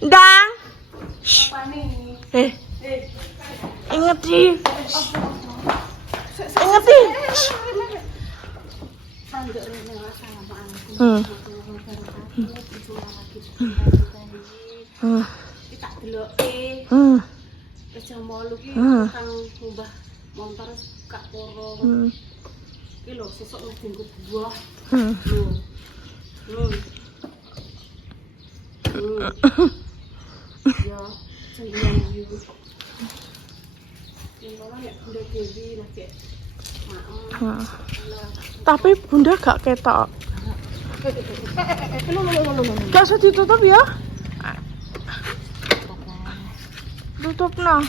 Dang. Ingat sih. Ingat sih. Tak deloke. Wis jam 8 ki kang ngumbah montor gak poro. Ki lho sesuk wis dienggo buah. Ya, sembilan view. Yang orang nek Bunda Dewi lagi maem. Tapi Bunda gak ketok. Gak usah ditutup ya. Tutup no.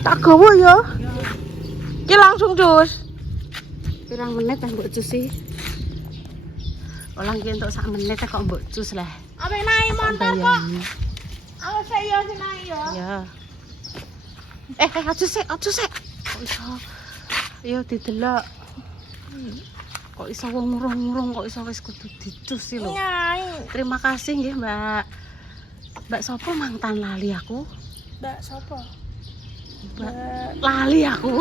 Tak gawa ya. Ki langsung jus. Pirang menit teh mbok jus sih? Olang ki entuk sak menit teh kok mbok jus lah. Ambek naik motor kok. Aku saya sih naik ya. Ya. Aja sik. Kok iso? Ayo didelok. Kok iso wong murung-murung kok iso wis kudu dicus sih lho. Nyai. Terima kasih nggih, Mbak. Mbak sopo mantan lali aku? Mbak sopo? Lali aku.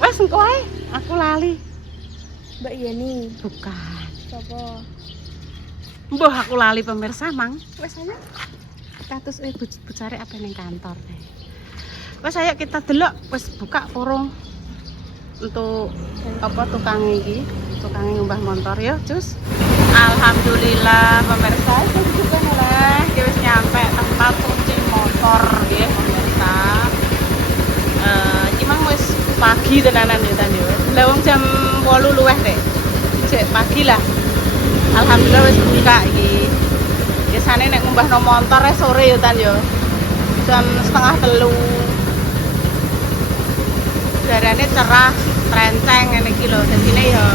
Wes engko ae, aku lali. Mbak Yeni. Bukan. Sopo? Mbah aku lali pemirsa mang. Wes ayo. Status bocare apa ning kantor deh. Wes ayo kita delok wis buka porong untuk apa tukang iki, tukang ngumbah motor ya, Cus. Alhamdulillah pemirsa itu juga mulai wis nyampe tempat cuci motor nggih pemirsa. Iki mang wis pagi tenanan ya tan yo. Lah wong jam 8 luwih teh. Cek pagi lah. Alhamdulillah wis buka iki. Biasane nek ngumbahno motor sore ya tan yo. Jam 2:30. Darane cerah, trenceng ngene iki lho. Dadine ya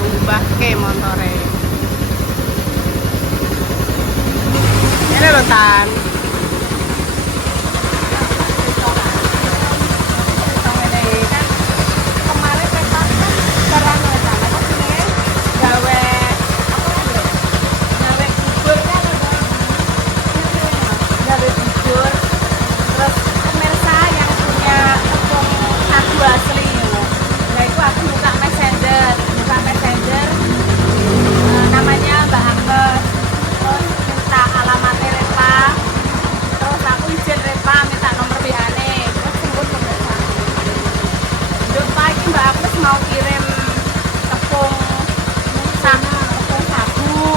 ngumbahke motore. Ini lho tan. Mau kirim tepung sagu,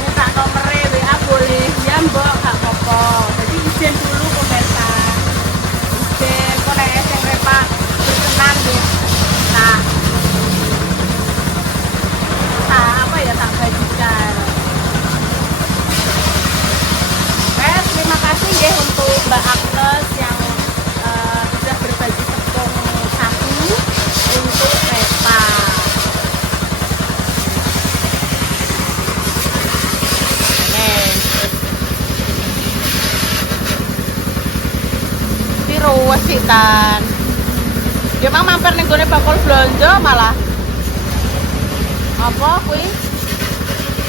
minta nomornya WA boleh ya mbok, gak apa-apa. Jadi izin dulu pemirsa, izin kok nek sing repa berkenan nggih. Nah apa ya tak bagikan. Terima kasih nggih untuk Mbak Agnes yang sudah berbagi tepung sagu untuk Repa. Piro wes sih kan? Ya mang mampir ning gone bakul blonjo malah. Apa kuwi?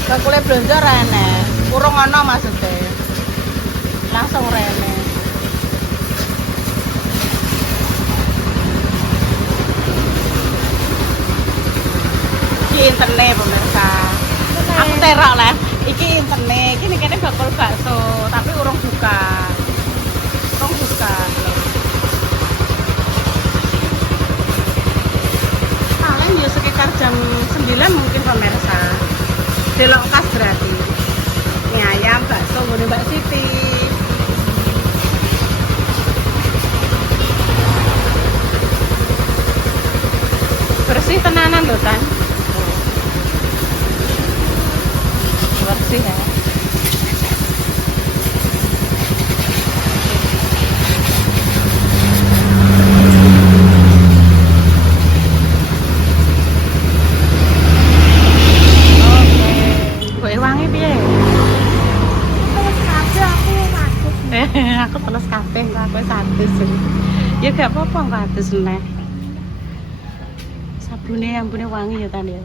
Bakule blonjo rene. Kurang ana maksudnya. Langsung rene. Internet pemirsa. Aku terok lah. Iki internet. Iki nih kene bakul bakso, tapi urung buka. Urung buka. Paling ya sekitar jam 9 mungkin pemirsa. Delok kas berarti. Mie ayam bakso ngene Mbak Siti. Bersih tenanan lho kan. Bersih ya. Oke. Wangi piye? Terus kabeh aku masuk. Aku terus kabeh aku sadis. Ya gak apa-apa kok atus neh. Sabune ambune wangi ya Tan ya.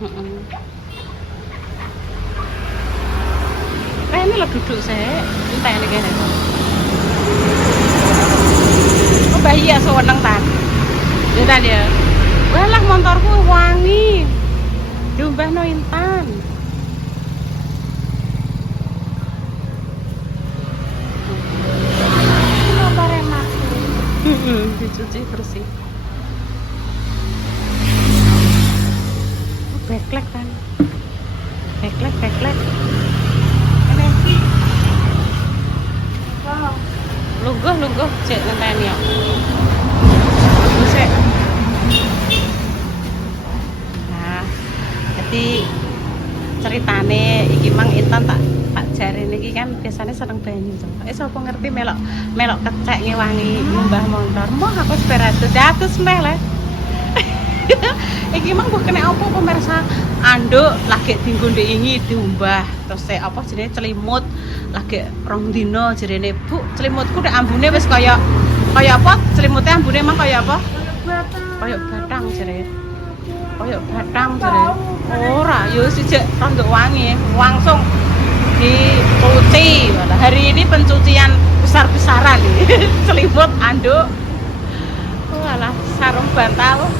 Heeh. Ini lo duduk saya, entah ini kayaknya. Oh bayi ya sewenang Tan. Ya Tan ya. Walah motorku wangi. Diombahno Intan. Motor enak. Dicuci bersih. Oh, beklek Tan. Beklek. Ini. Wow. Lungguh, cek ngenteni ya. Cek. Nah, jadi ceritane iki mang Intan tak jarene iki kan biasanya seneng banyu to. Sapa ngerti melok kecek ngewangi mbah motor. Mau aku seperatus neh le. Iki mang mbok kena apa pemirsa? Anduk lagi dienggo ndek ingi diumbah. Terus apa jenenge celimut lagi rong dino jerene Bu, celimutku nek ambune wis kaya apa? Celimute ambune mang kaya apa? Kaya batang jere. Kaya batang jere. Ora, yo sijek rondok wangi, langsung dicuci. Hari ini pencucian besar-besaran nih. Selimut anduk. Walah, sarung bantal.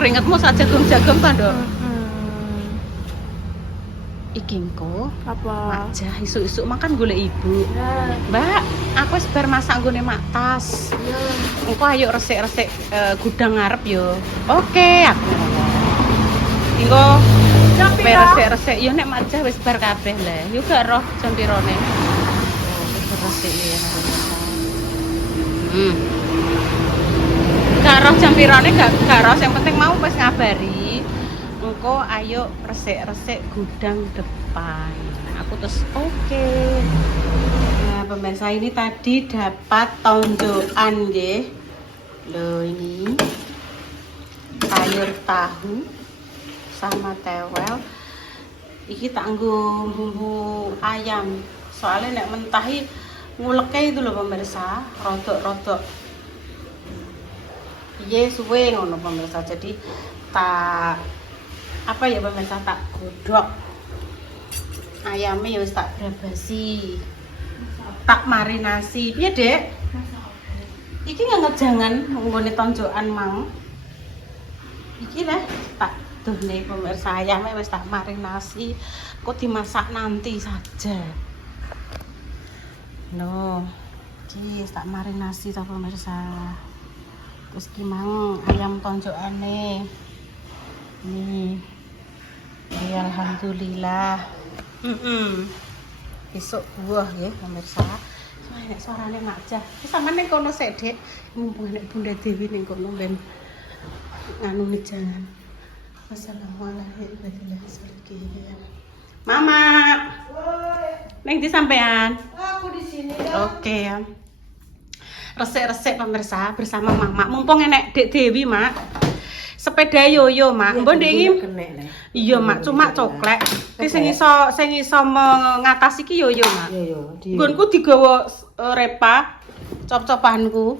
Keringetmu saja jagung kan, Dok? Iki engko Apa? Majah isuk-isuk makan golek ibu. Mbak, aku wis bar masak nggone mak tas. Engko ayo resik-resik gudang ngarep yo. Oke, aku. Engko resik-resik yo nek Majah wis bar kabeh le. Yo gak roh jam pirone. Wis resik ya. Gak roh jam pirone gak roh, yang penting mau wis ngabari. Engko ayo resik-resik gudang depan. Aku terus oke. Nah, pemirsa ini tadi dapat tonjokan nggih. Loh ini sayur tahu sama tewel. Iki tak nggo bumbu ayam. Soalnya nek mentahi nguleke itu loh pemirsa, rodok-rodok. Iya suwe ngono pemirsa. Jadi tak apa ya pemirsa tak godhog. Ayamnya ya wis tak brabasi. Tak marinasi. Piye, Dek? Iki ngejangan nggone tonjokan mang. Iki lah tak duhne pemirsa ayamnya wis tak marinasi. Kok dimasak nanti saja. No. Iki tak marinasi ta pemirsa. Terus gimana ayam tonjokane nih ya alhamdulillah besok buah ya pemirsa. Nek suarane Majah sampean ning kono sik Dek, mumpung nek Bunda Dewi ning kono ben nganu nih jangan. Wassalamualaikum warahmatullahi wabarakatuh. Mama ning ndi sampean? Aku di sini. Oke ya. Resik-resik pemirsa bersama Mama. Mumpung enek Dek Dewi, Mak. Sepeda yoyo, Mak. Mbok ndek iki. Iya, Mak, cuma coklek. Ki sing iso mengatasi ki yoyo, Mak. Yoyo. Nggonku digawa repa cop-copanku.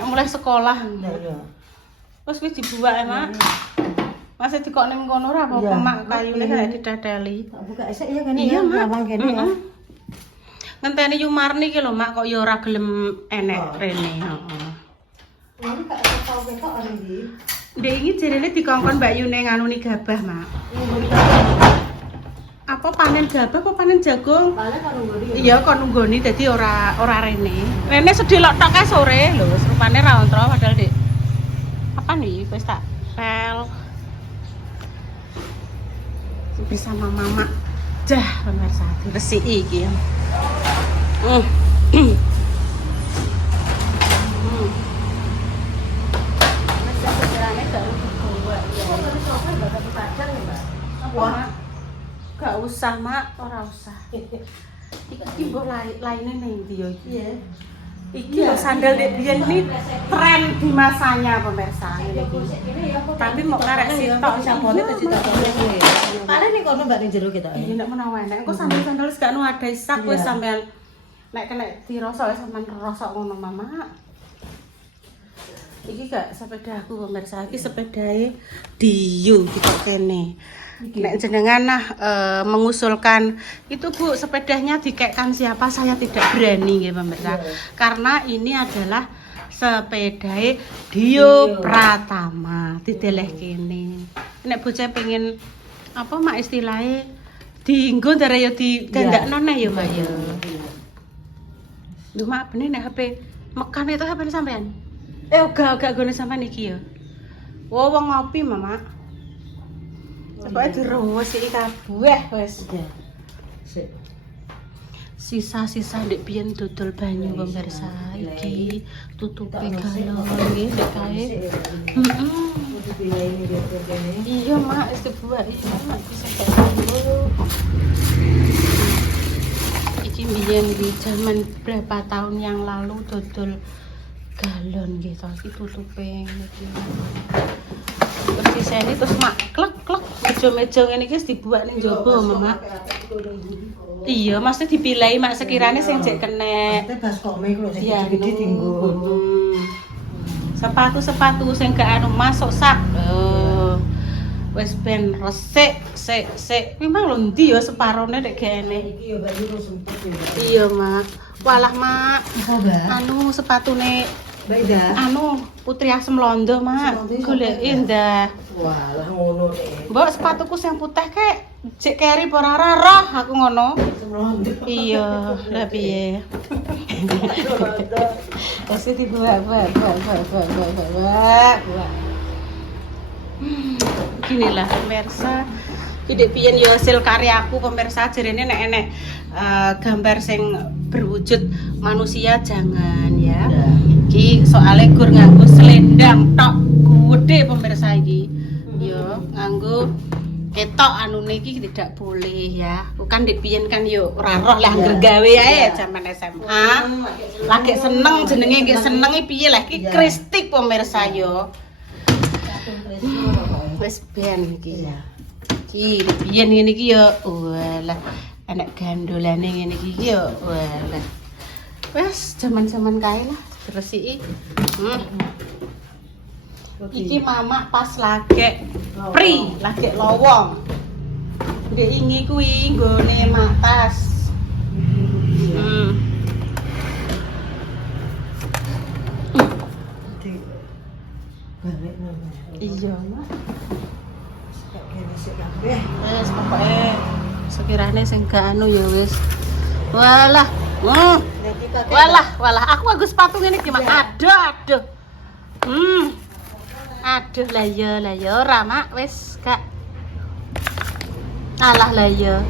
Nek mulai sekolah. Iya. Terus wis dibuak, Mak. Masih dikok ning kono ora apa-apa, Mak. Kayune nek didadali. Buka esek ya kene ya. Ngawang kene ya. Ngenteni Yumarni ki lho Mak kok ya ora gelem enek rene, heeh. Ini gak tau ketok ora iki. Ndek iki jerene dikongkon Mbak Yune nganuni gabah, Mak. Apa panen gabah apa panen jagung? Panen karo nggoni. Iya, kon nunggoni dadi ora rene. Rene sedelok tok kae sore lho, wis rupane ra ontro padahal Dik. Apa nih wis tak pel. Bersama Mama. Jah, pemirsa diresiki iki ya. Wah, gak usah Mak, ora usah. Iki mbok lainnya ning ndi yo iki? Iki lho sandal Dek biyen ini tren di masanya pemirsa. Tapi mau karek sitok sabone dadi Ada nih kono mbak ning jero kita. Iya nek menawa nek engko sandal-sandal wis gak ada sak wis sampean nek kena dirosok wis sampean rosok ngono Mama. Iki gak sepedaku pemirsa, iki sepedae Dio kita kene. Nek jenengan mengusulkan itu Bu, sepedanya dikekkan siapa saya tidak berani nggih pemirsa. Karena ini adalah sepedae Dio Pratama dideleh kene. Nek bocah pengen apa mak istilahnya dienggo ndare ya ditendakno neh ya Mbak ya. Lho mak bener nek HP mekan itu HP sampean. Gak gone sampean iki ya. Wo wong ngopi Mama. Pokoke diruwes iki kabeh wis. Sisa-sisa ndek biyen dodol banyu pemirsa iki tutupe galon nggih ndek kae. Iya mak wis dibuat iki mak bisa iki biyen di zaman berapa tahun yang lalu dodol galon gitu iki tutupe iki. Terus diseni terus mak klek meja-meja ngene iki wis dibuat ning njaba Mama. Iya, mesti dipilih mak sekirane sing jek kena. Mesti baskome lho sing gede dienggo. Sepatu-sepatu sing gak anu masuk sak. Wis ben resik, sik. Kuwi mang lho ndi ya separone nek gene. Iki ya Mbak Yuro sempet ya. Iya, Mak. Walah, Mak. Apa, Mbak? Anu sepatune Mbak Ida. anu Putri Asem Londo, Mak. Goleki ndah. Walah ngono nek. Mbok sepatuku sing putih kek jek keri ora roh aku ngono. Semlondo. Iya, lah piye. Pasti dibuat. Ginilah pemirsa. Iki piyen yo hasil karyaku pemirsa jarene nek enek gambar sing berwujud manusia jangan ya. Iki soalnya gur nganggo selendang tok gede pemirsa iki. Yo nganggo ketok anune iki tidak boleh ya. Bukan dipiyen kan yo ora roh lah angger gawe ae zaman SMA. Lagi seneng jenenge nggih seneng piye lah iki kristik pemirsa yo. Wis ben iki ya. Iki dipiyen ngene iki yo walah anak gandolane ngene iki yo walah. Wes zaman-zaman kae lah resiki. Iki Mama pas lagi lagi lowong. Ndek ingi kuwi nggone matas. Balik nang. Iya, Mak. Kok kene sik kabeh. Wes pokoke sekirane sing gak anu ya wis. Walah. Walah, aku nganggo sepatu ngene iki, Mak. Aduh. Aduh lah ya ora Mak wis gak. Alah lah ya.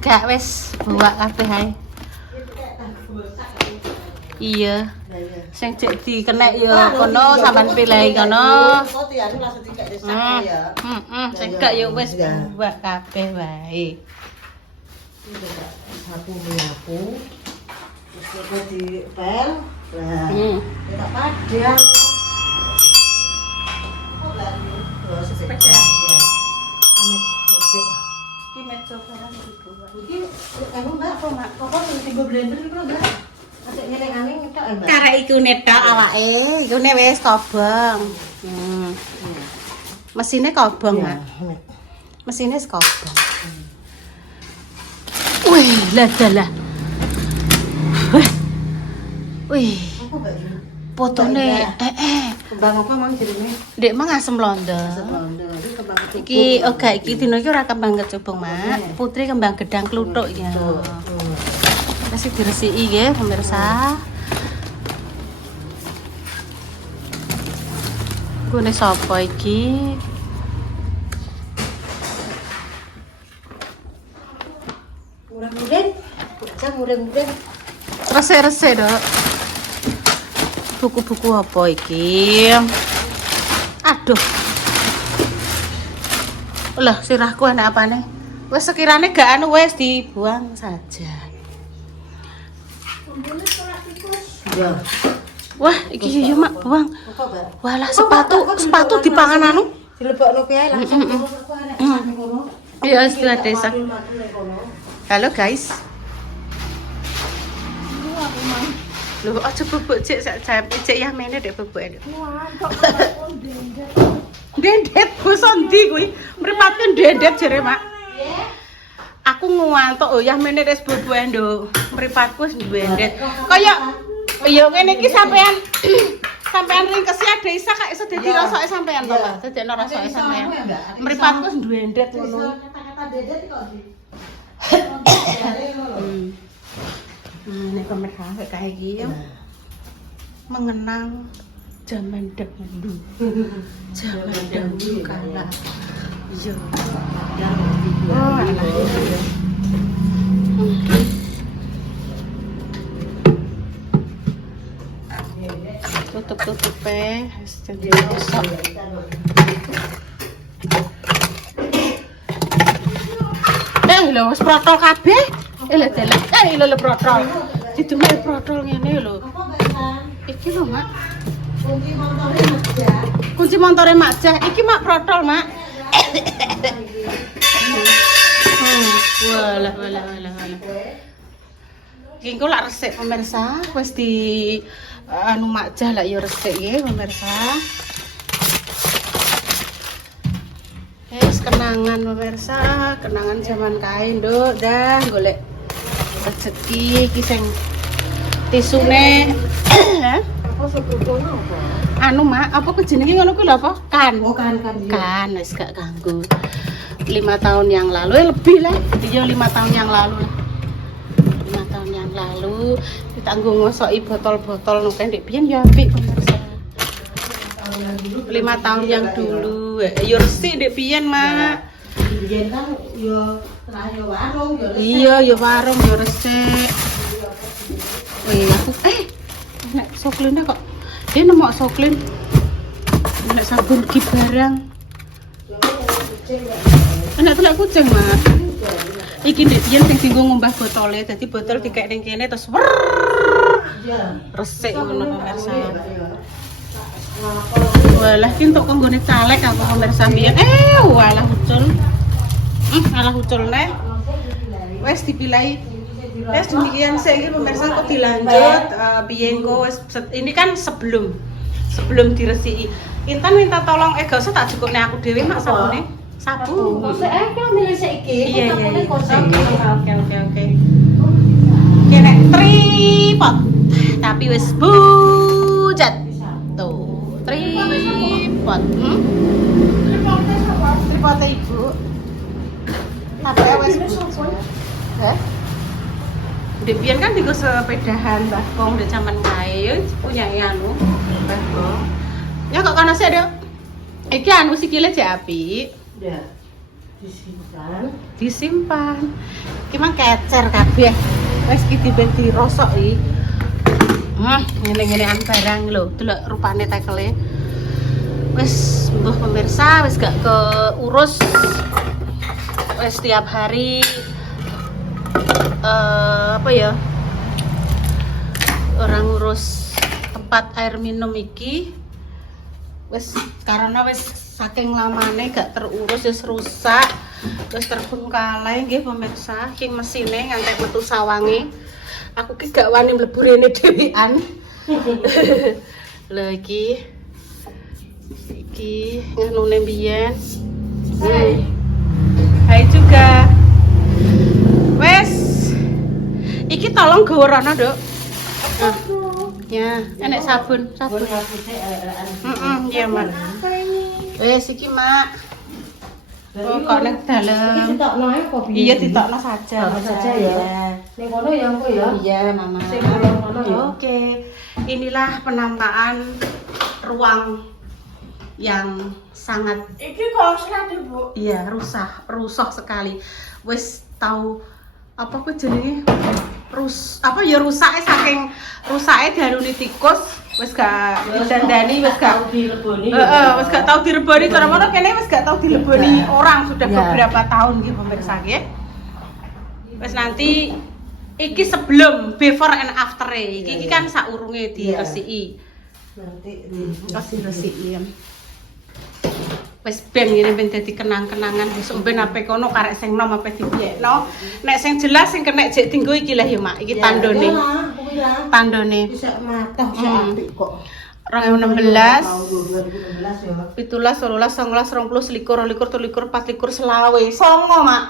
Gak wis buak kabeh ae. Iya. Sing cek dikenek ya kono sampean pilih kono. Kok dianu langsung dikek desak ya. Sing gak ya wis buak kabeh wae. Sapu nyapu. Terus kok dipel. Lah. Tak padang. Sepeda. Iki meja barang dibuat. Iki anu Mbak, apa Mak? Kok dienggo blender iki lho, Mbak? Adek ngeleng-ngeleng tok ya, Mbak. Karek ikune tok awake, ikune wis kobong. Mesine kobong, Mak. Mesine wis kobong. Wih, lah dalah. Wih. Apa Mbak? Fotone Kembang apa mang jenenge? Ndek mang asem londo. Londo. Iki kembang kecubung. Iki iki dino iki ora kembang kecubung, Mak. Putri kembang gedang kluthuk ya. Masih diresiki nggih, pemirsa. Gune sapa iki? Murah-murah. Bocah murah-murah. Resik-resik, Dok. Buku-buku apa iki? Aduh. Lah, sirahku enak apane? Wes sekirane gak anu wes dibuang saja. Ya. Wah, iki yo Mak buang. Apa, Mbak? Walah sepatu dipangan anu. dilebokno piye langsung terus aku arek ning kono. Iya, setelah desa. Halo guys. Loh, aja bubuk cek sak cek ya mene dek bubuk e. Dendet ku sondi kuwi. Mripatke dendet jere, Mak. Aku ngantuk oh ya mene wis bubuk e, Nduk. Mripatku wis dendet. Kaya ya ngene iki sampean sampean ringkesi ada isa kak iso dadi rasoke sampean to, Pak. Dadi ana rasoke sampean. Mripatku wis dendet ngono. Kata-kata dedet kok di. Nek pemirsa kayak gini mengenang zaman dahulu. Zaman dahulu kala. Iya. Oh, tutup jadi rusak. Lho wis protol kabeh. Lho delek. Lho protol. Didemel protol ngene lho. Iki lho, Mak. Kunci montore Mak Jah. Iki Mak protol, Mak. Walah. Iki engko lak resik pemirsa, wis di anu Mak Jah lak ya resik nggih pemirsa. Kenangan pemirsa, kenangan zaman kae, Nduk. Dah golek rezeki iki sing tisune. Apa sepupuno apa? Anu, Mak, apa kejenenge ngono kuwi lho apa? Kan. Oh, kan. Kan wis gak ganggu. 5 tahun yang lalu lebih lah. Iya 5 tahun yang lalu lah. 5 tahun yang lalu kita nggo ngosoki botol-botol nuken ndek biyen ya apik pemirsa. 5 tahun yang dulu ya resik ndek biyen, Mak. Biyen kan yo terakhir warung yo. Iya, ya warung ya resik. Aku nek sokline kok. Dia nemok soklin. Nek sabun ki barang. Enak telek kucing, Mak. Iki ndek biyen sing dienggo ngombah botole, dadi botol dikek ning kene terus resik ngono pemirsa. Walah ki entuk kanggone caleg aku pemirsa mbiyen. Walah ucul. Alah uculne. Wes dipilahi. Wes demikian saiki pemirsa kok dilanjut biyen kok ini kan sebelum diresiki. Intan minta tolong gak usah tak cukupne aku dhewe Mak sabune. Sabu. Kok milih saiki? Iya. Oke. Kene tripod. Tapi wis bujat. Tuh, tripod. Tripod Ibu. Tapi wis bujat. Hah? Ndek biyen kan dienggo sepedahan Mbah Kong ndek zaman kae punya anu Mbah Kong. Ya kok kana sik, Dek. Iki anu sikile jek apik. Ya. Disimpan. Iki mah kecer kabeh. Wis iki diben dirosok iki. Ngene-ngenean barang lho, delok rupane tekele. Wis mbuh pemirsa, wis gak keurus. Wis setiap hari apa ya? Orang ngurus tempat air minum iki wis karena wis saking lamane gak terurus wis rusak wis terbengkalai nggih pemirsa. Iki mesine ngantek metu sawange. Aku ki gak wani mlebu rene dhewean. Lha iki nganune mbiyen. Hai juga. Wes. Iki tolong gawa rono, Nduk. Ya, enek sabun. Iya, Mak. Wes iki, Mak. Kok nek dalem. Ditokno ae kok piye? Iya, ditokno saja. Ya. Ning kono ya engko ya. Iya, Mama. Sing kono ya. Oke. Inilah penampakan ruang yang sangat Iki kok slade, Bu. iya rusak sekali. Wis tahu apa ku jenenge rusake saking rusake diaruni tikus wis gak didandani wis gak dileboni. Wis gak tau direboni cara mono kene wis gak tau dileboni orang sudah beberapa tahun nggih pemirsa nggih. Wis nanti iki sebelum before and after iki kan saurunge diresiki. Nanti Diresiki. Wis ben ngene ben dadi kenang-kenangan besok ben ape kono karek sing nom ape dibiekno. Nek sing jelas sing kena jek dienggo iki lah ya Mak, iki tandone. Tandone. Bisa matoh sik apik kok. 2016 2016 ya. 17, 18, 19, 20, 21, 22, 23, 24, selawe. Songo, Mak.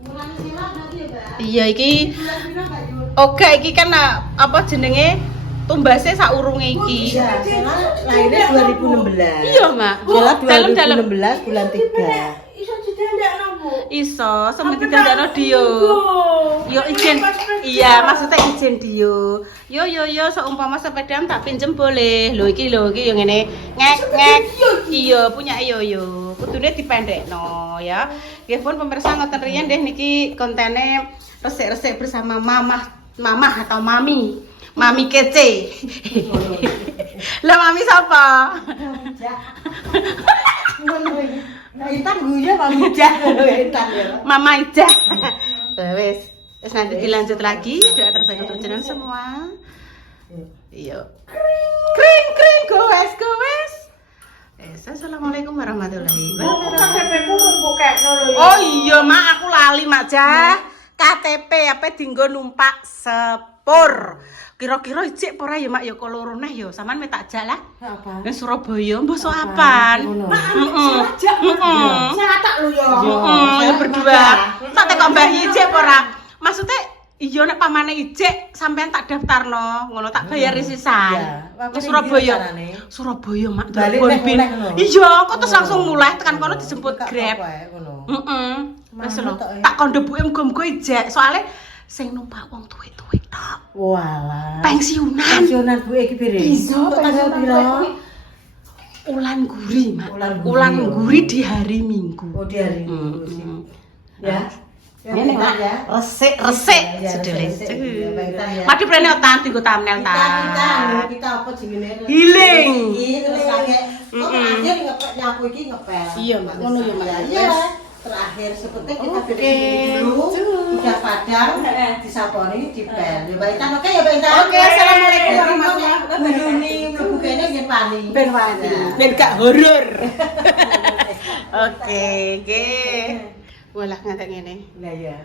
Bulan silang nanti ya, Mbak. Iya iki. Bulan silang Mbak Yul. Oke, iki kan apa jenenge? Tumbase saurunge iki. Iya, Sela lahirnya 2016. Iya, Mak. Sela Dalem-dalem. 2016 bulan 3. Iso didandakno, Bu. Iso, sampe didandakno Dio. Yo izin. Iya, maksudnya izin Dio. Yo, seumpama sepedaan tak pinjem boleh. Lho iki yo ngene. Ngek. Iya, punya yo. Kudune dipendekno ya. Nggih pun pemirsa ngoten riyen deh niki kontene resik-resik bersama mamah atau mami. Mami kece. Lah mami sapa? Nah, Intan guyu Mami Jah. Intan ya. Mama Ija. Wes nanti dilanjut lagi. Doa terbaik untuk jenengan semua. Iya. Kring gowes. Assalamualaikum warahmatullahi wabarakatuh. KTP-ku mbukekno lho ya. Oh iya, Mak, aku lali, Mak Jah. KTP apa dinggo numpak sepur. Kira-kira ijik apa ora ya, Mak, ya kok loro neh ya. Sampeyan me tak jak lah. Apa? Nang Surabaya mbok apan. Heeh. Saya tak lho ya. Ya berdua. Tak tekok Mbah ijik apa ora? Maksudnya iya nek pamane ijik sampean tak daftarno, ngono tak bayar sisan. Ke Surabaya. Surabaya, Mak. Balik Bon neh bin. mulai ngono. Iya, kok terus langsung mulai tekan kono dijemput Grab. Ngono. Heeh. Wes lho, Mantap, ya. tak kondo buke muga-muga ijek. Soale sing numpak wong tuwek-tuwek tok. Walah. Pensiunan. Pensiunan Bu iki pire? Iso tanggal piro? Ulan Guri, Mak. Ulan Guri. Ulan Guri di hari Minggu. Oh, di hari Minggu sih. Ya. Ya, Ini Intan ya. resik Ya, sedele. resik, ya, Mbak Intan ya. Mati prene otan dienggo thumbnail ta. Kita apa jenenge? Healing. Iki terus akeh. Kok terakhir ngepel nyapu iki ngepel. Iya, Mbak. Ngono ya, Mbak. Iya. Terakhir sepenting kita Oke. beres dulu. Udah padang, disaponi, dipel. Ya Mbak Intan, oke ya Mbak Intan. Oke, assalamualaikum warahmatullahi wabarakatuh. Bulune mlebu kene ngen wani. Ben wani. Ben gak horor. Oke, nggih. Walah ngatek ngene. Lah ya.